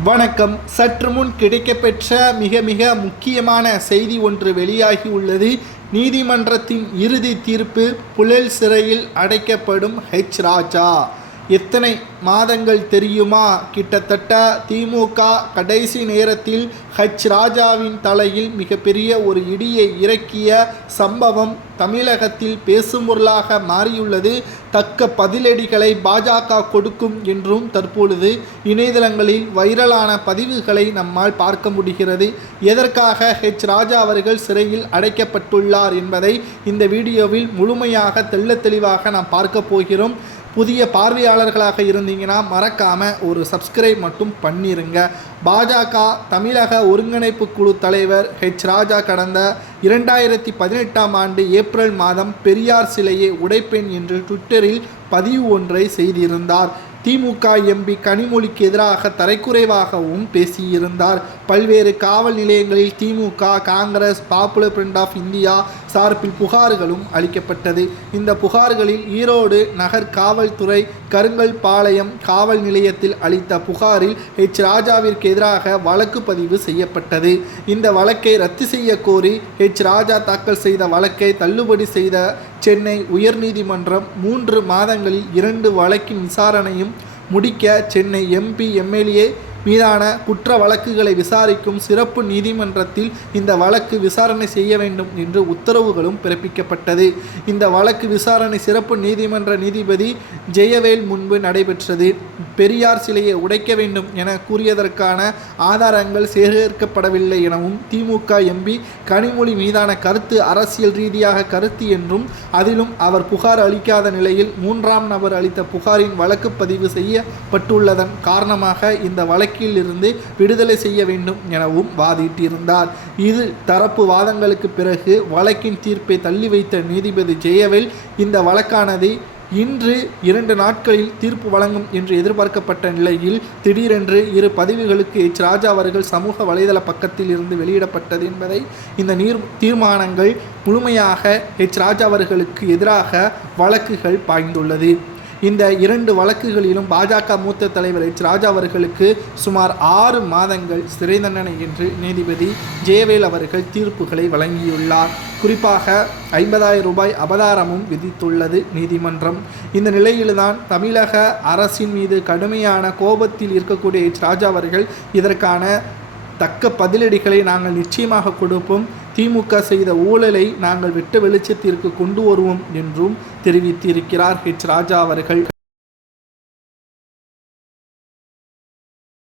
வணக்கம். சற்று முன் கிடைக்கப்பெற்ற மிக முக்கியமான செய்தி ஒன்று வெளியாகி உள்ளது. நீதிமன்றத்தின் இறுதி தீர்ப்பு. புழல் சிறையில் அடைக்கப்படும் ராஜா. எத்தனை மாதங்கள் தெரியுமா? கிட்டத்தட்ட திமுக கடைசி நேரத்தில் ராஜாவின் தலையில் மிகப்பெரிய ஒரு இடியை இறக்கிய சம்பவம் தமிழகத்தில் பேசும்பொருளாக மாறியுள்ளது. தக்க பதிலடிகளை பாஜக கொடுக்கும் என்றும் தற்பொழுது இணையதளங்களில் வைரலான பதிவுகளை நம்மால் பார்க்க முடிகிறது. எதற்காக ராஜா அவர்கள் சிறையில் அடைக்கப்பட்டுள்ளார் என்பதை இந்த வீடியோவில் முழுமையாக தெளிவாக நாம் பார்க்க போகிறோம். புதிய பார்வையாளர்களாக இருந்தீங்கன்னா மறக்காமல் ஒரு சப்ஸ்கிரைப் மட்டும் பண்ணிருங்க. பாஜக தமிழக ஒருங்கிணைப்பு குழு தலைவர் ராஜா கடந்த 2018ஆம் ஆண்டு ஏப்ரல் மாதம் பெரியார் சிலையை உடைப்பேன் என்று ட்விட்டரில் பதிவு ஒன்றை செய்திருந்தார். திமுக எம்பி கனிமொழிக்கு எதிராக தரைக்குறைவாகவும் பேசியிருந்தார். பல்வேறு காவல் நிலையங்களில் DMK, Congress, popular front of India சார்பில் புகார்களும் அளிக்கப்பட்டது. இந்த புகார்களில் ஈரோடு நகர் காவல்துறை கருங்கல் பாளையம் காவல் நிலையத்தில் அளித்த புகாரில் ராஜாவிற்கு எதிராக வழக்கு பதிவு செய்யப்பட்டது. இந்த வழக்கை ரத்து செய்ய கோரி ராஜா தாக்கல் செய்த வழக்கை தள்ளுபடி செய்த சென்னை உயர்நீதிமன்றம் 3 மாதங்களில் 2 வழக்கின் விசாரணையும் முடிக்க சென்னை எம்பி, எம்எல்ஏ மீதான குற்ற வழக்குகளை விசாரிக்கும் சிறப்பு நீதிமன்றத்தில் இந்த வழக்கு விசாரணை செய்ய வேண்டும் என்று உத்தரவுகளும் பிறப்பிக்கப்பட்டது. இந்த வழக்கு விசாரணை சிறப்பு நீதிமன்ற நீதிபதி ஜெயவேல் முன்பு நடைபெற்றது. பெரியார் சிலையை உடைக்க வேண்டும் என கூறியதற்கான ஆதாரங்கள் சேகரிக்கப்படவில்லை எனவும், திமுக எம்பி கனிமொழி மீதான கருத்து அரசியல் ரீதியாக கருத்து என்றும், அதிலும் அவர் புகார் அளிக்காத நிலையில் 3ஆம் நபர் அளித்த புகாரின் வழக்கு பதிவு செய்யப்பட்டுள்ளதன் காரணமாக இந்த வழக்கில் இருந்து விடுதலை செய்ய வேண்டும் எனவும் வாதிட்டிருந்தார். இரு தரப்பு வாதங்களுக்கு பிறகு வழக்கின் தீர்ப்பை தள்ளி வைத்த நீதிபதி ஜெயவேல் இந்த வழக்கானது இன்று 2 நாட்களில் தீர்ப்பு வழங்கும் என்று எதிர்பார்க்கப்பட்ட நிலையில் திடீரென்று 2 பதிவுகளுக்கு ராஜா அவர்கள் சமூக வலைதள பக்கத்தில் இருந்து வெளியிடப்பட்டது என்பதை இந்த தீர்மானங்கள் முழுமையாக ராஜா அவர்களுக்கு எதிராக வழக்குகள் பாய்ந்துள்ளது. இந்த 2 வழக்குகளிலும் பாஜக மூத்த தலைவர் ராஜா அவர்களுக்கு சுமார் 6 மாதங்கள் சிறை தண்டனை என்று நீதிபதி ஜெயவேல் அவர்கள் தீர்ப்புகளை வழங்கியுள்ளார். குறிப்பாக 50,000 ரூபாய் அபராதமும் விதித்துள்ளது நீதிமன்றம். இந்த நிலையில்தான் தமிழக அரசின் மீது கடுமையான கோபத்தில் இருக்கக்கூடிய ராஜா அவர்கள் இதற்கான தக்க பதிலடிகளை நாங்கள் நிச்சயமாக கொடுப்போம், திமுக செய்த ஊழலை நாங்கள் வெட்ட வெளிச்சத்திற்கு கொண்டு வருவோம் என்றும் தெரிவித்திருக்கிறார் ராஜா அவர்கள்.